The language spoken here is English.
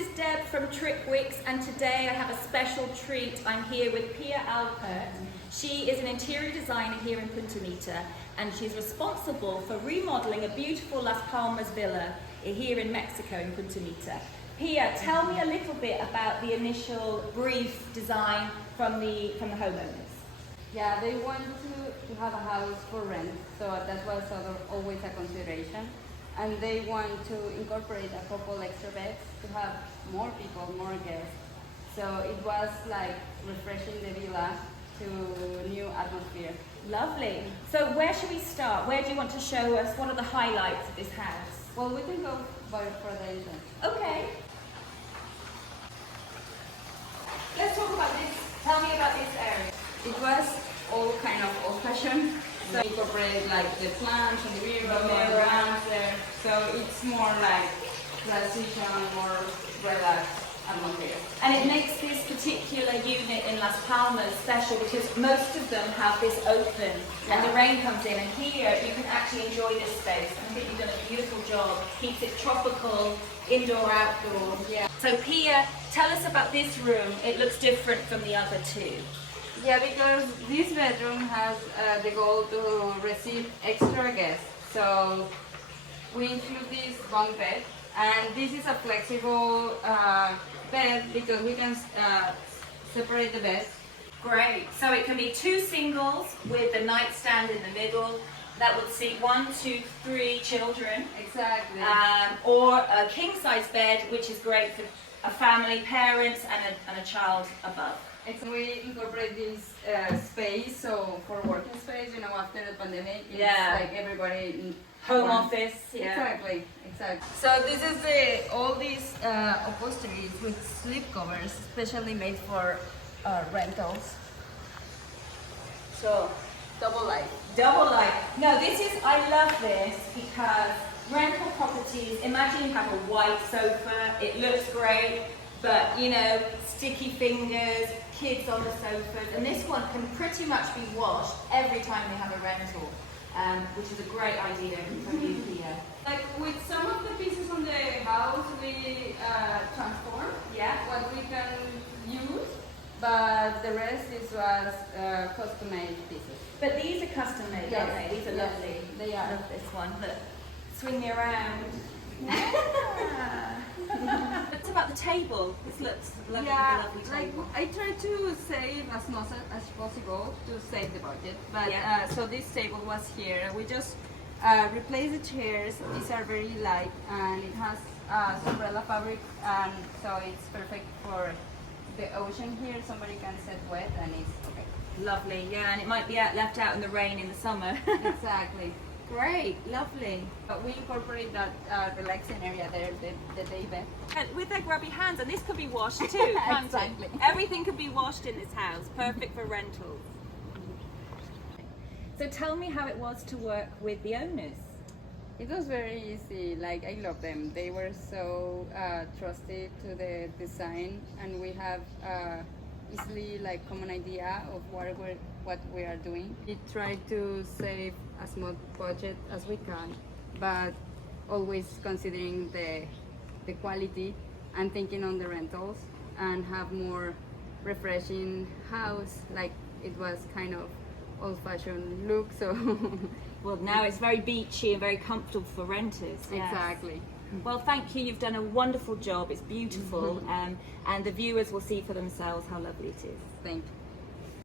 is Deb from Tripwix, and today I have a special treat. I'm here with Pia Aupert. She is an interior designer here in Punta Mita, and she's responsible for remodeling a beautiful Las Palmas Villa here in Mexico in Punta Mita. Pia, tell me a little bit about the initial brief design from the homeowners. Yeah, they want to have a house for rent, so that was always a consideration. And they want to incorporate a couple extra beds to have more people, more guests. So it was like refreshing the villa to new atmosphere. Lovely. So where should we start? Where do you want to show us? What are the highlights of this house? Well, we can go for the entrance. Okay. Let's talk about this. Tell me about this area. It was all kind of old-fashioned. So incorporate like the plants and the mirror around there. So it's more like transition, more relaxed atmosphere. And it makes this particular unit in Las Palmas special because most of them have this open and the rain comes in, and here you can actually enjoy this space. I think you've done a beautiful job. Keeps it tropical, indoor, outdoor. Yeah. So Pia, tell us about this room. It looks different from the other two. Yeah, because this bedroom has the goal to receive extra guests. So we include this bunk bed, and this is a flexible bed because we can separate the beds. Great. So it can be two singles with a nightstand in the middle. That would seat 1, 2, 3 children. Exactly. Or a king-size bed, which is great for a family, parents, and a child above. We incorporate this space, so for working space, you know, after the pandemic, it's like everybody in home office. Yeah. Exactly. So this is all these upholsteries with slipcovers, especially made for rentals. So double light. Double light. No, I love this because rental properties, imagine you have a white sofa, it looks great, but you know, sticky fingers, kids on the sofas, and this one can pretty much be washed every time they have a rental, which is a great idea from you, Pia. Like with some of the pieces on the house, we transform what we can use, but the rest was custom-made pieces. But these are custom made, aren't they? These are lovely. They are. I love this one. Look, swing me around. What's about the table? This looks lovely, Yeah, lovely like table. I try to save as much as possible to save the budget. But so this table was here. We just replace the chairs. These are very light, and it has umbrella fabric, and so it's perfect for the ocean here. Somebody can sit wet, and it's okay. Lovely, yeah, and it might be left out in the rain in the summer. Exactly. Great, lovely. But we incorporate that relaxing area there, the day bed. And with their grubby hands, and this could be washed too, can't Exactly. it? Everything could be washed in this house, perfect for rentals. So tell me how it was to work with the owners. It was very easy. Like, I love them. They were so trusted to the design, and we have easily like common idea of what we are doing. We try to save as much budget as we can, but always considering the quality and thinking on the rentals, and have more refreshing house. Like, it was kind of old-fashioned look, so Well, now it's very beachy and very comfortable for renters. Yes. exactly. Well, thank you. You've done a wonderful job. It's beautiful, and the viewers will see for themselves how lovely it is. Thank you.